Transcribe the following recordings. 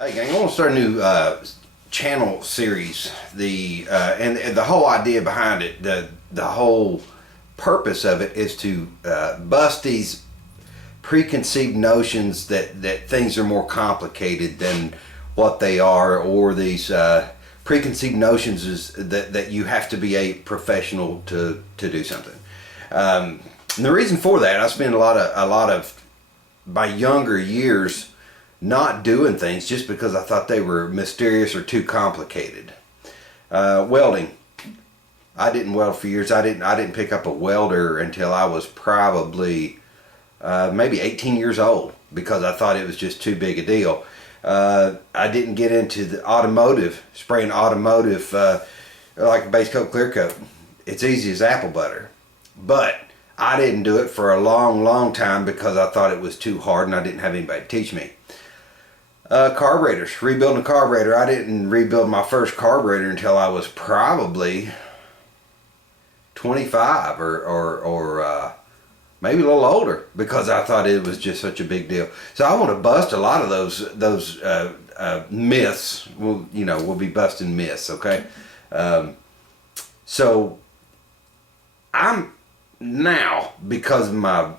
Hey gang, I want to start a new channel series. And the whole idea behind it, the whole purpose of it is to bust these preconceived notions that things are more complicated than what they are, or these preconceived notions is that you have to be a professional to do something. And the reason for that, I spent a lot of my younger years not doing things just because I thought they were mysterious or too complicated. Welding. I didn't weld for years. I didn't pick up a welder until I was probably maybe 18 years old because I thought it was just too big a deal. I didn't get into the automotive, spraying automotive like a base coat, clear coat. It's easy as apple butter. But I didn't do it for a long time because I thought it was too hard and I didn't have anybody to teach me. Carburetors, rebuilding a carburetor. I didn't rebuild my first carburetor until I was probably 25 or maybe a little older because I thought it was just such a big deal. So I want to bust a lot of those myths. We'll be busting myths, okay? So I'm now, because of my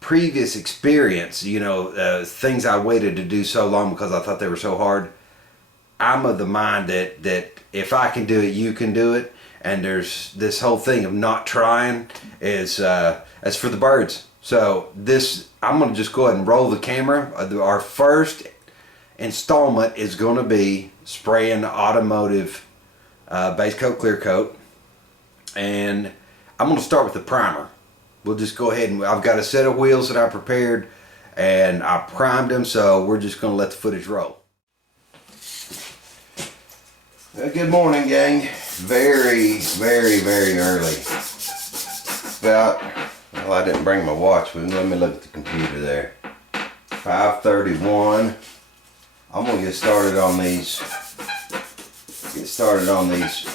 previous experience, things I waited to do so long because I thought they were so hard, I'm of the mind that if I can do it, you can do it. And there's this whole thing of not trying is as for the birds. So I'm going to just go ahead and roll the camera. Our first installment is going to be spraying automotive base coat, clear coat. And I'm going to start with the primer. We'll just go ahead and I've got a set of wheels that I prepared and I primed them, so we're just going to let the footage roll. Good morning, gang. Very early. Well, I didn't bring my watch with me. Let me look at the computer there. 5:31. I'm going to get started on these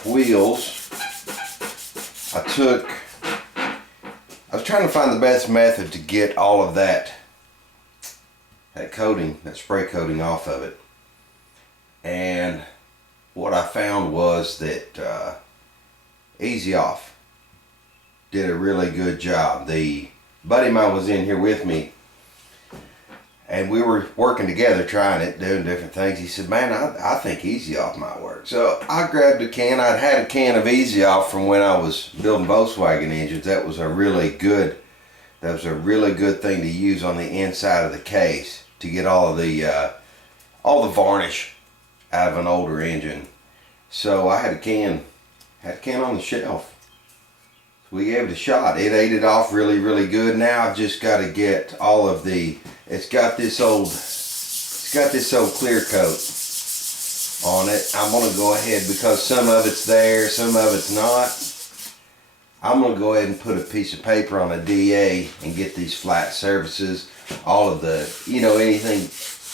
wheels. I was trying to find the best method to get all of that coating, that spray coating off of it. And what I found was that Easy Off did a really good job. The buddy of mine was in here with me and we were working together trying it, doing different things. He said, man, I think Easy Off might work. So I grabbed a can. I'd had a can of Easy Off from when I was building Volkswagen engines. That was a really good thing to use on the inside of the case to get all the varnish out of an older engine. So I had a can on the shelf. We gave it a shot. It ate it off really good. Now I've just got to get all of it's got this old clear coat on it. I'm going to go ahead, because some of it's there, some of it's not. I'm going to go ahead and put a piece of paper on a DA and get these flat surfaces, all of the,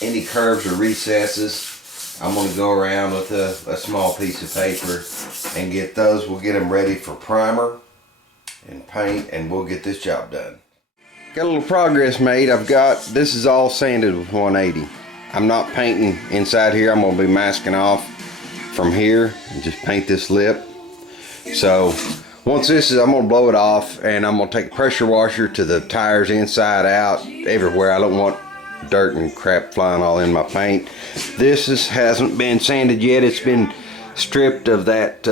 any curves or recesses. I'm going to go around with a small piece of paper and get those. We'll get them ready for primer and paint, and we'll get this job done. Got a little progress made. This is all sanded with 180. I'm not painting inside here. I'm going to be masking off from here and just paint this lip. So once I'm going to blow it off, and I'm going to take a pressure washer to the tires inside out, everywhere. I don't want dirt and crap flying all in my paint. This hasn't been sanded yet. It's been stripped of that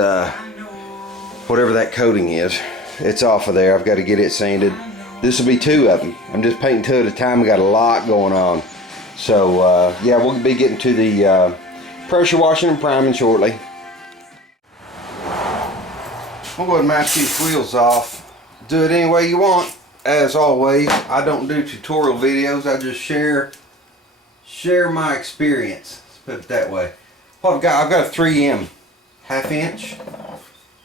whatever that coating is. It's off of there. I've got to get it sanded. This will be two of them. I'm just painting two at a time. We got a lot going on. So yeah, we'll be getting to the pressure washing and priming shortly. I'll go ahead and mask these wheels off. Do it any way you want. As always, I don't do tutorial videos. I just share my experience. Let's put it that way. Well, I've got a 3M 1/2 inch.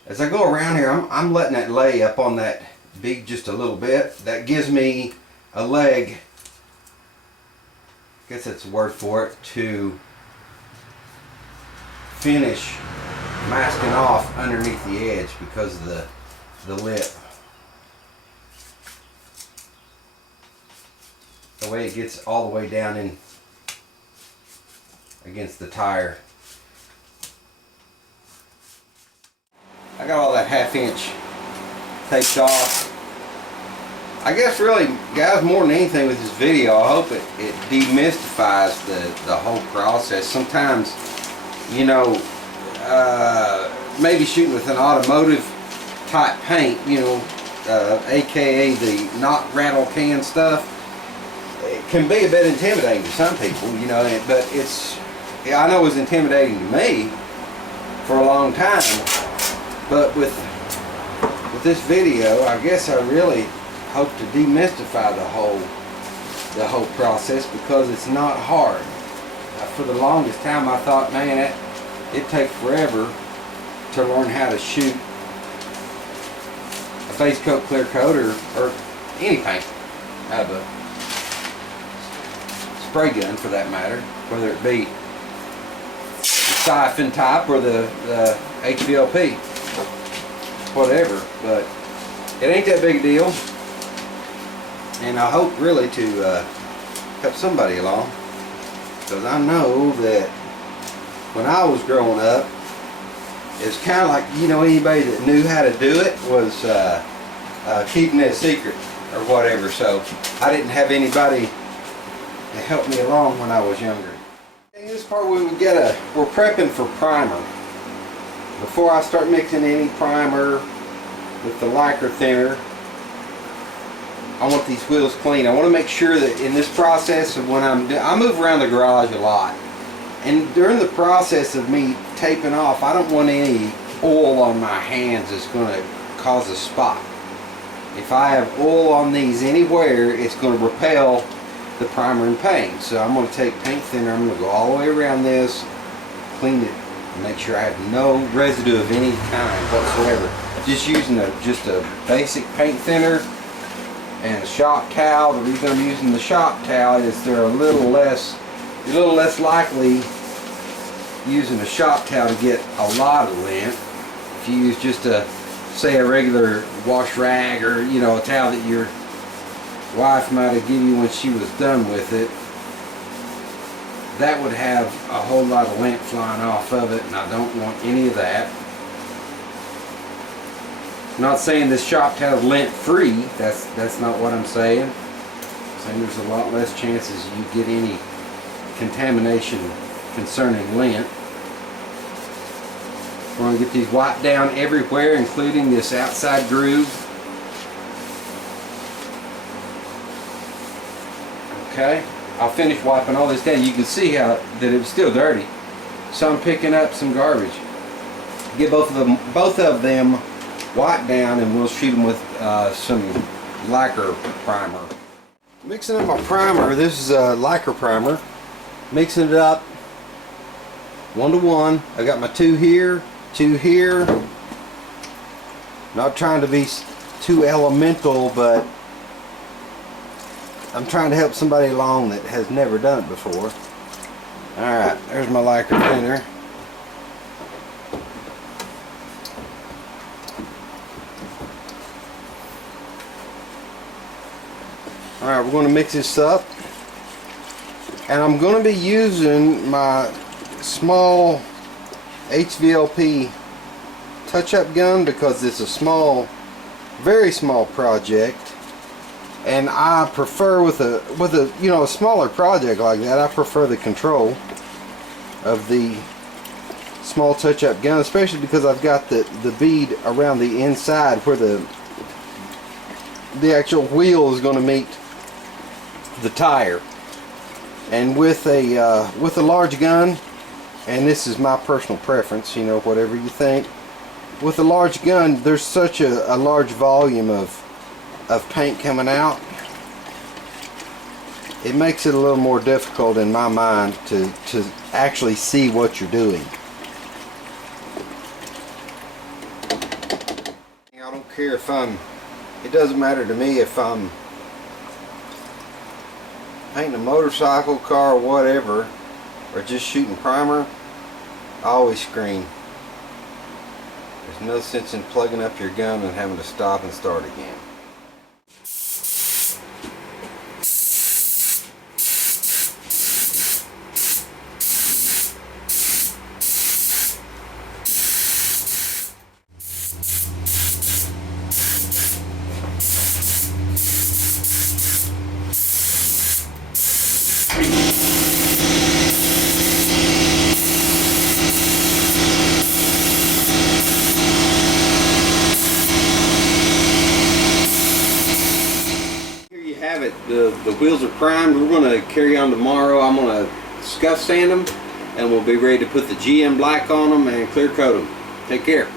As I go around here, I'm letting it lay up on that bead just a little bit. That gives me a leg, I guess that's the word for it, to finish masking off underneath the edge because of the lip. The way it gets all the way down in against the tire. I got all that 1/2 inch taped off. I guess really, guys, more than anything with this video, I hope it demystifies the whole process. Sometimes, you know, maybe shooting with an automotive type paint, you know, aka the not rattle can stuff, it can be a bit intimidating to some people, you know, but I know it was intimidating to me for a long time. But with this video, I guess I really hope to demystify the whole process, because it's not hard. For the longest time I thought, man, it takes forever to learn how to shoot a base coat, clear coat, or any paint out of a spray gun for that matter, whether it be the siphon type or the HVLP, whatever. But it ain't that big a deal, and I hope really to help somebody along, because I know that when I was growing up, it's kind of like, you know, anybody that knew how to do it was keeping it a secret or whatever, so I didn't have anybody to help me along when I was younger. In this part we're prepping for primer. Before I start mixing any primer with the lacquer thinner, I want these wheels clean. I want to make sure that in this process of when I move around the garage a lot, and during the process of me taping off, I don't want any oil on my hands that's going to cause a spot. If I have oil on these anywhere, it's going to repel the primer and paint. So I'm going to take paint thinner, I'm going to go all the way around this, clean it, and make sure I have no residue of any kind whatsoever. Just using just a basic paint thinner and a shop towel. The reason I'm using the shop towel is they're a little less likely using a shop towel to get a lot of lint. If you use just say a regular wash rag, or, you know, a towel that your wife might have given you when she was done with it, that would have a whole lot of lint flying off of it, and I don't want any of that. I'm not saying this shop towel is lint free, that's not what I'm saying. I'm saying there's a lot less chances you get any contamination concerning lint. We're going to get these wiped down everywhere, including this outside groove. Okay, I'll finish wiping all this down. You can see that it was still dirty, so I'm picking up some garbage. Get both of them wiped down, and we'll shoot them with some lacquer primer. Mixing up my primer. This is a lacquer primer. Mixing it up 1 to 1. I got my 2 here, 2 here. Not trying to be too elemental, but I'm trying to help somebody along that has never done it before. Alright, there's my lacquer thinner. Alright, we're going to mix this up. And I'm going to be using my small HVLP touch-up gun, because it's a small, very small project, and I prefer with a you know, a smaller project like that, I prefer the control of the small touch-up gun, especially because I've got the bead around the inside where the actual wheel is going to meet the tire. And with a large gun, and this is my personal preference, you know, whatever you think, with a large gun, there's such a large volume of paint coming out, it makes it a little more difficult in my mind to actually see what you're doing. I don't care if it doesn't matter to me if I'm painting a motorcycle, car, or whatever, or just shooting primer. I always screen. There's no sense in plugging up your gun and having to stop and start again. The wheels are primed. We're going to carry on tomorrow. I'm going to scuff sand them, and we'll be ready to put the GM black on them and clear coat them. Take care.